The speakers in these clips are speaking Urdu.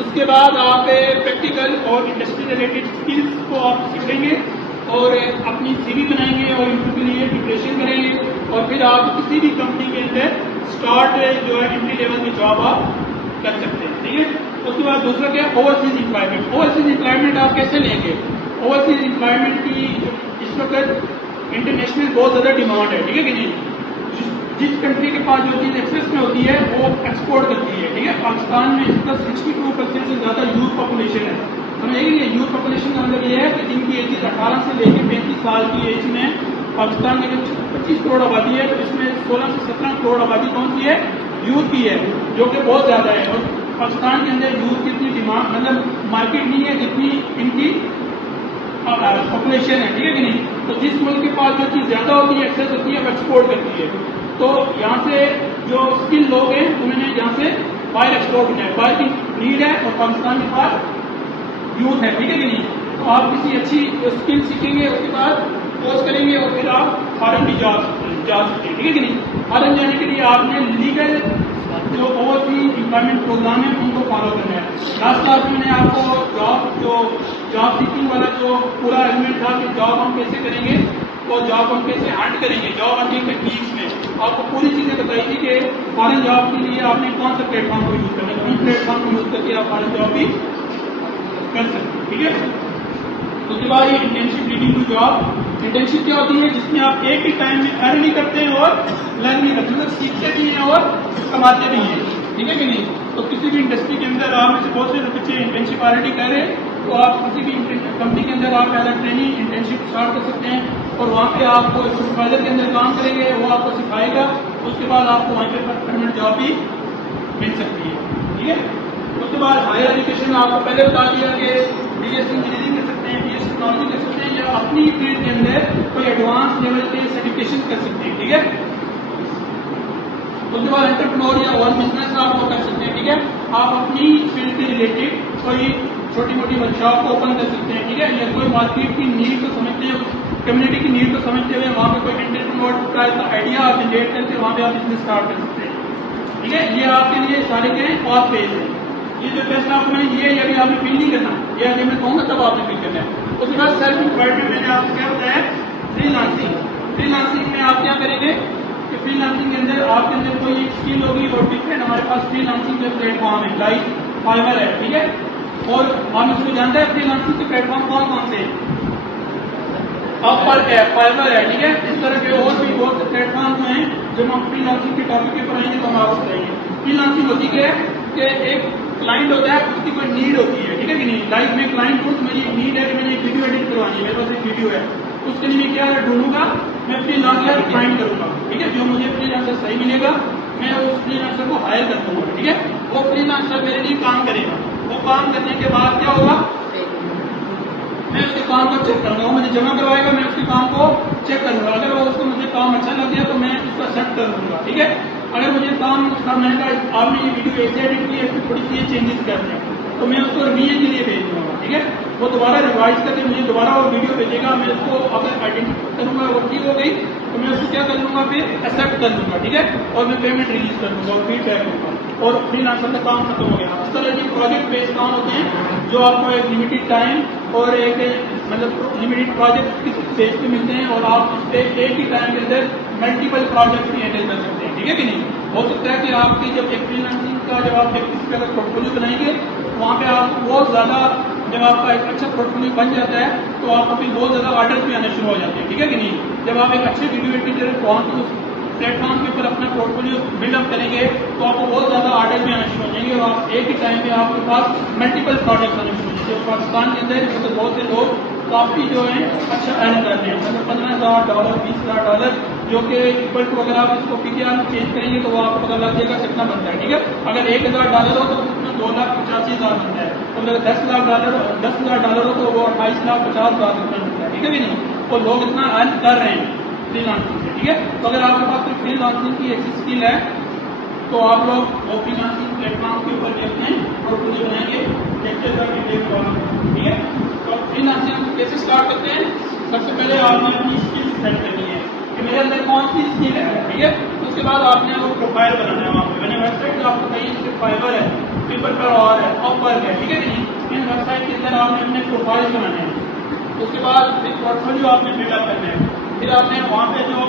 اس کے بعد آپ پریکٹیکل اور انڈسٹری ریلیٹڈ اسکلس کو آپ سیکھیں گے اور اپنی سی وی بنائیں گے اور انٹرویو کے لیے پریپریشن کریں گے اور پھر آپ کسی بھی کمپنی کے اندر اسٹارٹ جو ہے انٹری لیول کی جاب آپ کر سکتے ہیں. ٹھیک ہے. اس کے بعد دوسرا کیا اوورسیز امپلائمنٹ. اوورسیز امپلائمنٹ آپ کیسے لیں گے؟ اوورسیز امپلائمنٹ کی اس وقت انٹرنیشنل بہت زیادہ ڈیمانڈ ہے. ٹھیک ہے کہ نہیں. جس کنٹری کے پاس جو چیز ایکسیس میں ہوتی ہے وہ ایکسپورٹ کرتی ہے. ٹھیک ہے. پاکستان میں اس کا 62% سے زیادہ یوتھ پاپولیشن ہے. ہمیں یوتھ پاپولیشن کا مطلب یہ ہے کہ جن کی ایج 18 سے لے کے 35 سال کی ایج میں پاکستان میں 25 کروڑ آبادی ہے تو اس میں 16 سے 17 کروڑ آبادی کون سی ہے؟ یوتھ کی ہے, جو کہ بہت زیادہ ہے. اور پاکستان کے اندر یوتھ کی اتنی ڈیمانڈ مطلب مارکیٹ نہیں ہے جتنی ان کی پاپولیشن ہے. ٹھیک ہے کہ نہیں. تو جس ملک کے پاس جو چیز زیادہ ہوتی ہے ایکسیس ہوتی ہے وہ ایکسپورٹ کرتی ہے. تو یہاں سے جو اسکل لوگ ہیں انہوں نے یہاں سے باہر ایکسپورٹ ہونا ہے. باہر کی نیڈ ہے اور پاکستان کے پاس یوتھ ہے. ٹھیک ہے کہ نہیں. تو آپ کسی اچھی اسکل سیکھیں گے, اس کے بعد کورس کریں گے اور پھر آپ فارم بھی جا سکتے ہیں. ٹھیک ہے کہ نہیں. فارم جانے کے لیے آپ نے لیگل جو اوورسیز امپلائمنٹ پروگرام ہے ان کو فالو کرنا ہے. لاسٹ کلاس میں نے آپ کو جاب سیکنگ والا جو پورا ایلیمنٹ تھا کہ جاب ہم کیسے کریں گے اور جاب ہم کیسے ہینڈ کریں گے, جاب ہنٹنگ ٹیکنیکس میں آپ کو پوری چیزیں بتائی تھی کہ فارن جاب کے لیے آپ نے کون سا پلیٹ فارم کو یوز کرنا ہے, کون پلیٹ فارم کو یوز کر کے آپ فارن جاب بھی کر سکتے ہیں. ٹھیک ہے. اس کے بعد یہ internship leading to job. Internship کیا ہوتی ہے؟ جس میں آپ ایک ہی ٹائم میں ارن بھی کرتے ہیں اور لرن بھی کرتے ہیں, مطلب سیکھتے بھی ہیں اور کماتے بھی ہیں. ٹھیک ہے کہ نہیں. تو کسی بھی انڈسٹری کے اندر آپ میں سے بہت سے بچے انٹرنشپ آلریڈی کر رہے ہیں, تو آپ کسی بھی کمپنی کے اندر آپ as a training internship start کر سکتے ہیں اور وہاں پہ آپ کو سپروائزر کے اندر کام کریں گے, وہ آپ کو سکھائے گا. اس کے بعد آپ کو وہیں پہ پرماننٹ جاب بھی مل سکتی ہے. ٹھیک ہے. اس کے بعد ہائر ایجوکیشن آپ کو پہلے بتا دیا کہ بی ایس انجینئرنگ کر سکتے ہیں, بی ایس ٹیکنالوجی کر سکتے ہیں, یا اپنی فیلڈ کے اندر کوئی ایڈوانس لیول کے سرٹیفکیشن کر سکتے ہیں. ٹھیک ہے. اس کے بعد انٹرپرینور یا اور بزنس آپ کو کر سکتے ہیں. ٹھیک ہے. آپ اپنی فیلڈ کے ریلیٹڈ کوئی چھوٹی موٹی ورک شاپ کو اوپن کر سکتے ہیں. ٹھیک ہے. یا کوئی مارکیٹ کی نیڈ کو سمجھتے ہیں, کمیونٹی کی نیڈ کو سمجھتے ہوئے وہاں پہ کوئی انٹرپرینور کا آئیڈیا آپ جنریٹ کر کے وہاں پہ آپ بزنس اسٹارٹ کر سکتے ہیں. ٹھیک ہے. یہ آپ کے لیے سارے کے اور فیز ہے. یہ جو فیصلہ آپ کو میں نے یہ ابھی آپ نے فیل نہیں کرنا, یہ ابھی میں کہوں گا تب آپ نے فیل کرنا ہے. اس کے بعد سیلف امپلائمنٹ میں نے آپ کو کیا بتایا, فری لانسنگ. فری لانسنگ میں آپ کیا کریں گے کہ فری لانسنگ کے اندر آپ کے اندر کوئی ایک اسکل ہوگی اور ڈفرینٹ ہمارے پاس فری لانسنگ کے پلیٹ فارم ہے, لائک فائبر ہے. ٹھیک ہے. اور ہم اس کو جانتے ہیں فری لانسنگ کے پلیٹ فارم کون کون سے ہیں؟ اپورک ہے, فائبر ہے. ٹھیک ہے. اس طرح کے اور بھی بہت سے پلیٹ فارم جو ہیں, جب ہم فری لانسنگ کے ٹاپک کے پر آئیں گے تو ہم آپ کو بتائیں گے. فری لانسنگ ہوتی ہے کہ ایک کلائنٹ ہوتا ہے, اس کی کوئی نیڈ ہوتی ہے. ٹھیک ہے کہ نہیں. لائک میں کلائنٹ ہوں, میری نیڈ ہے کہ میں نے ایک ویڈیو ایڈٹ کروانی ہے, میرے پاس ایک ویڈیو ہے, اس کے لیے میں کیا ڈھونڈوں گا, میں فری لانسر فائنڈ کروں گا. ٹھیک ہے. جو مجھے فری لانسر صحیح ملے گا میں اس فری لانسر کو ہائر کر دوں گا. ٹھیک ہے. وہ فری لانسر میرے لیے کام کرے گا. وہ کام کرنے کے بعد کیا ہوگا, میں اس کے کام کو چیک کروں گا. وہ مجھے جمع کروائے گا, میں اس کے کام کو چیک کروں گا. اگر وہ اس کو مجھے کام اچھا لگ گیا تو میں اس کا ایکسیپٹ کر دوں گا. ٹھیک ہے. اگر مجھے کام اس کا میں نے کہا آپ نے یہ ویڈیو ایسے ایڈٹ کی ہے, اس میں تھوڑی سی چینجز کر دیں, تو میں اس کو ریویژن کے لیے بھیج دوں گا. ٹھیک ہے. وہ دوبارہ ریوائز کر کے مجھے دوبارہ وہ ویڈیو بھیجے گا. میں اس کو اگر آئیڈینٹیفائی کروں گا وہ ٹھیک ہو گئی تو میں اس کو کیا کر لوں گا, پھر ایکسیپٹ کر لوں گا. ٹھیک ہے. اور میں پیمنٹ ریلیز کر دوں گا اور فیڈ بیک دوں گا اور فری لانسر کا کام ختم ہو گیا. اس طرح کے پروجیکٹ بیس کام ہوتے ہیں جو آپ کو ایک لمیٹڈ ٹائم اور ایک مطلب لمیٹڈ پروجیکٹ کی بیس پہ ملتے ہیں اور آپ اس پہ ایک ہی ٹائم کے اندر ملٹیپل پروجیکٹ بھی ہینڈل کر سکتے ہیں. ٹھیک ہے کہ نہیں. ہو سکتا ہے کہ آپ کی جب ایک فری لانسنگ کا جب آپ ایک کسی کا پورٹ فولیو بنائیں گے وہاں پہ آپ کو بہت زیادہ, جب آپ کا ایک اچھا پورٹ فولیو بن جاتا ہے تو آپ کو پھر بہت زیادہ آرڈر بھی آنے شروع ہو جاتے ہیں. ٹھیک ہے کہ نہیں. جب آپ ایک اچھے ویڈیو ایڈیٹر پلیٹ فارم کے اوپر اپنا پورٹ فولیو بلڈ اپ کریں گے تو آپ کو بہت زیادہ آرڈر بھی آنا شروع ہو جائیں گے اور آپ ایک ہی ٹائم پہ آپ کے پاس ملٹیپل پروڈکٹس آنے شروع ہو جائیں گے. پاکستان کے اندر بہت سے لوگ کافی جو ہیں اچھا ارن کرتے ہیں, مطلب $15,000 $20,000 جو کہ اکول ٹو اگر آپ اس کو پی ٹی آر میں چینج کریں گے تو وہ آپ کو پتا لگ جائے گا کتنا بنتا ہے. ٹھیک ہے. اگر $1,000 ہو تو اس میں $2,85,000 بنتا ہے, اور اگر $10,000 ہو تو وہ $28,50,000 بنتا ہے. ٹھیک ہے کہ نہیں. تو لوگ اتنا ارن کر رہے ہیں فری لانسنگ سے. ٹھیک ہے. تو اگر آپ کے پاس کوئی فری لانسنگ کی ایسی اسکل ہے تو آپ لوگ وہ فری لانسنگ پلیٹ فارم کے اوپر دیکھتے ہیں اور مجھے بنائیں گے لیکچر کر کے دیکھ پاؤں. ٹھیک ہے. تو فری لانسنگ کیسے اسٹارٹ کرتے ہیں, سب سے پہلے آپ نے اپنی اسکل سیٹ کرنی ہے کہ میرے اندر کون سی اسکل ہے. ٹھیک ہے. اس کے بعد آپ نے وہ پروفائل بنانا ہے. وہاں پہ میں نے ویب سائٹ آپ کو کہیں فائبر ہے، پیپر پر اور ہے، آف ورک ہے، ٹھیک ہے کہ نہیں. ان ویب سائٹ کے اندر آپ نے اپنے پروفائل بنانے ہیں. اس کے بعد ایک پورٹفولیو آپ نے بلڈ اپ کرنا ہے. پھر آپ نے وہاں پہ جو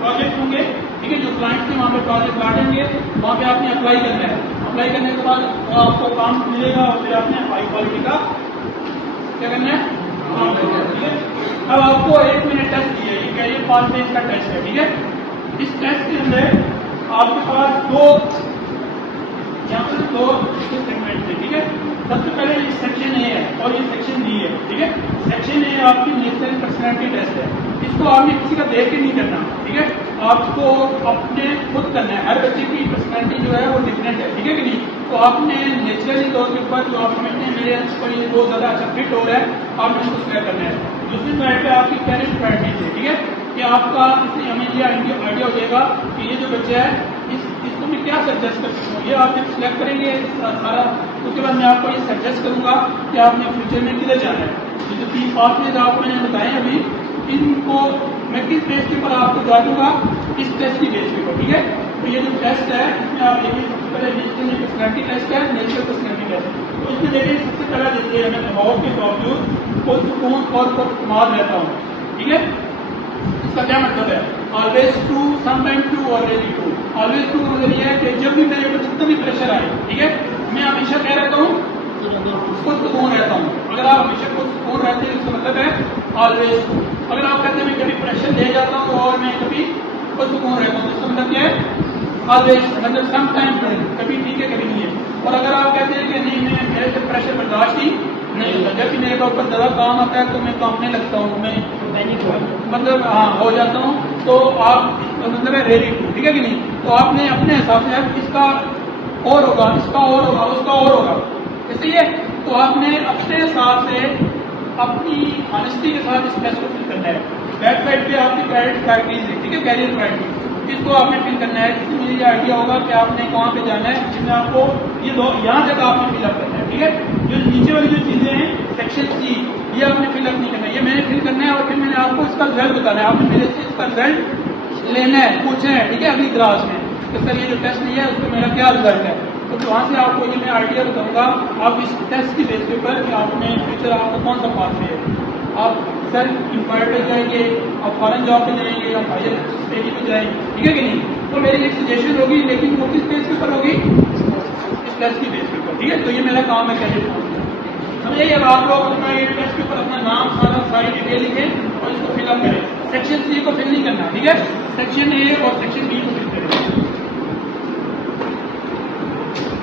پروجیکٹ ہوں گے، ٹھیک ہے، جو کلائنٹ کے وہاں پہ پروجیکٹ بانٹیں گے، وہاں پہ آپ نے اپلائی کرنا ہے. اپلائی کرنے کے بعد آپ کو کام ملے گا اور پھر آپ نے ہائی کوالٹی کا کیا کرنا ہے، کام کرنا ہے. ٹھیک ہے. اب آپ کو 1 منٹ ٹیسٹ دیے، یہ کہیے 5 پیج کا ٹیسٹ ہے. ٹھیک ہے. اس ٹیسٹ کے اندر آپ کے پاس دو سیگمنٹ ہے. ٹھیک ہے. سب سے پہلے یہ سیکشن اے ہے اور یہ سیکشن بی ہے. ٹھیک ہے. سیکشن اے آپ کی نیچرل پرسنالٹی ٹیسٹ ہے. اس کو آپ نے کسی کا دیکھ کے نہیں کرنا. ٹھیک ہے. آپ کو اپنے خود کرنا ہے. ہر بچے کی پرسنالٹی جو ہے وہ ڈفرینٹ ہے. ٹھیک ہے کہ نہیں. تو آپ نے نیچرلی طور کے اوپر جو آپ سمجھتے ہیں میرے پر یہ بہت زیادہ اچھا فٹ ہو رہا ہے، آپ نے اس کو سلیکٹ کرنا ہے. دوسری سائڈ پہ آپ کی پیرنٹ پرائرٹیز ہے. ٹھیک ہے. کہ آپ کا اس سے ہمیں یہ آئیڈیا ہو جائے گا کہ یہ جو بچہ ہے اس کو میں کیا سجیسٹ کر سکتا ہوں. یہ آپ جب سلیکٹ کریں گے سارا، اس کے بعد میں آپ کو یہ سجیسٹ کروں گا کہ آپ نے فیوچر میں کدھر جانا ہے. یہ جو 3 پاسز آپ میں نے بتائے ابھی، ان کو میں کس بیس کے اوپر آپ کو بتا دوں گا، اس ٹیسٹ کی بیس کے اوپر. ٹھیک ہے. تو یہ جو ٹیسٹ ہے اس میں آپ دیکھیے سب سے پہلے نیچرل پرسنالٹی ٹیسٹ ہے، نیچرل پرسنالٹی ٹیسٹ. تو اس میں دیکھیے سب سے پہلا دیکھیے ہمیں دباؤ کے باوجود خود سکون اور اعتماد رہتا ہوں. ٹھیک ہے. اس کا کیا مطلب ہے؟ Always true, some time true اور ریلی ٹرو. آلویز ٹرو مطلب یہ ہے کہ جب بھی میرے اوپر جتنا بھی پریشر آئے، ٹھیک ہے، میں ہمیشہ کہہ رہتا ہوں خود سکون رہتا ہوں. اگر آپ ہمیشہ خود سکون رہتے ہیں اس کا مطلب ہے آلویز ٹرو. اگر آپ کہتے ہیں میں کبھی پریشر لے جاتا ہوں اور میں کبھی خود سکون رہتا ہوں، اس کا مطلب کیا ہے؟ آلویز، مطلب سم ٹائم ٹرو، کبھی ٹھیک ہے کبھی نہیں ہے. اور اگر آپ کہتے ہیں کہ نہیں میں میرے سے پریشر برداشت ہی نہیں ہوتا، جب بھی میرے اوپر زیادہ کام آتا ہے تو میں کانپنے لگتا ہوں، میں مطلب ہو جاتا ہوں، تو آپ مطلب ہے ریلی ٹرو. ٹھیک ہے کہ نہیں. تو آپ نے اپنے حساب سے اس کا اور ہوگا، اس کا اور ہوگا، اس کا اور ہوگا، اس لیے تو آپ نے اپنے حساب سے اپنی آنےسٹی کے ساتھ اس ٹیسٹ کو فل کرنا ہے. بیک سائڈ پہ آپ کی پرائرٹیز ہے. ٹھیک ہے. کیریئر پرائرٹی، اس کو آپ نے فل کرنا ہے. جس میں مجھے یہ آئیڈیا ہوگا کہ آپ نے کہاں پہ جانا ہے، جس میں آپ کو یہ یہاں تک آپ نے فل اپ کرنا ہے. ٹھیک ہے. جو نیچے والی جو چیزیں ہیں سیکشن سی، یہ آپ نے فل اپ نہیں کرنا ہے، یہ میں نے فل کرنا ہے. اور پھر میں نے آپ کو اس کا رزلٹ بتانا ہے. آپ نے میرے سے اس کا رزلٹ لینا ہے، پوچھنا ہے. ٹھیک ہے. اگلی کلاس میں کہ سر یہ جو ٹیسٹ لیا ہے اس کا میرا کیا رزلٹ ہے. تو وہاں سے آپ کو یہ میں آئیڈیا بتاؤں گا آپ اس ٹیسٹ کی بیس کے اوپر کہ آپ نے فیوچر آپ کو کون سا پاس ہے. آپ سر امپلائڈ پہ جائیں گے، آپ فارن جاب پہ جائیں گے، آپ ہائر اسٹڈی پہ جائیں گے. ٹھیک ہے کہ نہیں. تو میری ایک سجیشن ہوگی، لیکن وہ کس بیس کے اوپر ہوگی؟ اس ٹیسٹ کی بیس کے اوپر. ٹھیک ہے. تو یہ میرا کام ہے کیریئر سمجھے. اب آپ لوگ اپنا یہ ٹیسٹ کے اوپر اپنا نام ساری ڈیٹیل لکھیں اور اس کو فل اپ کریں. سیکشن سی کو فل نہیں کرنا. ٹھیک ہے. سیکشن اے اور سیکشن بی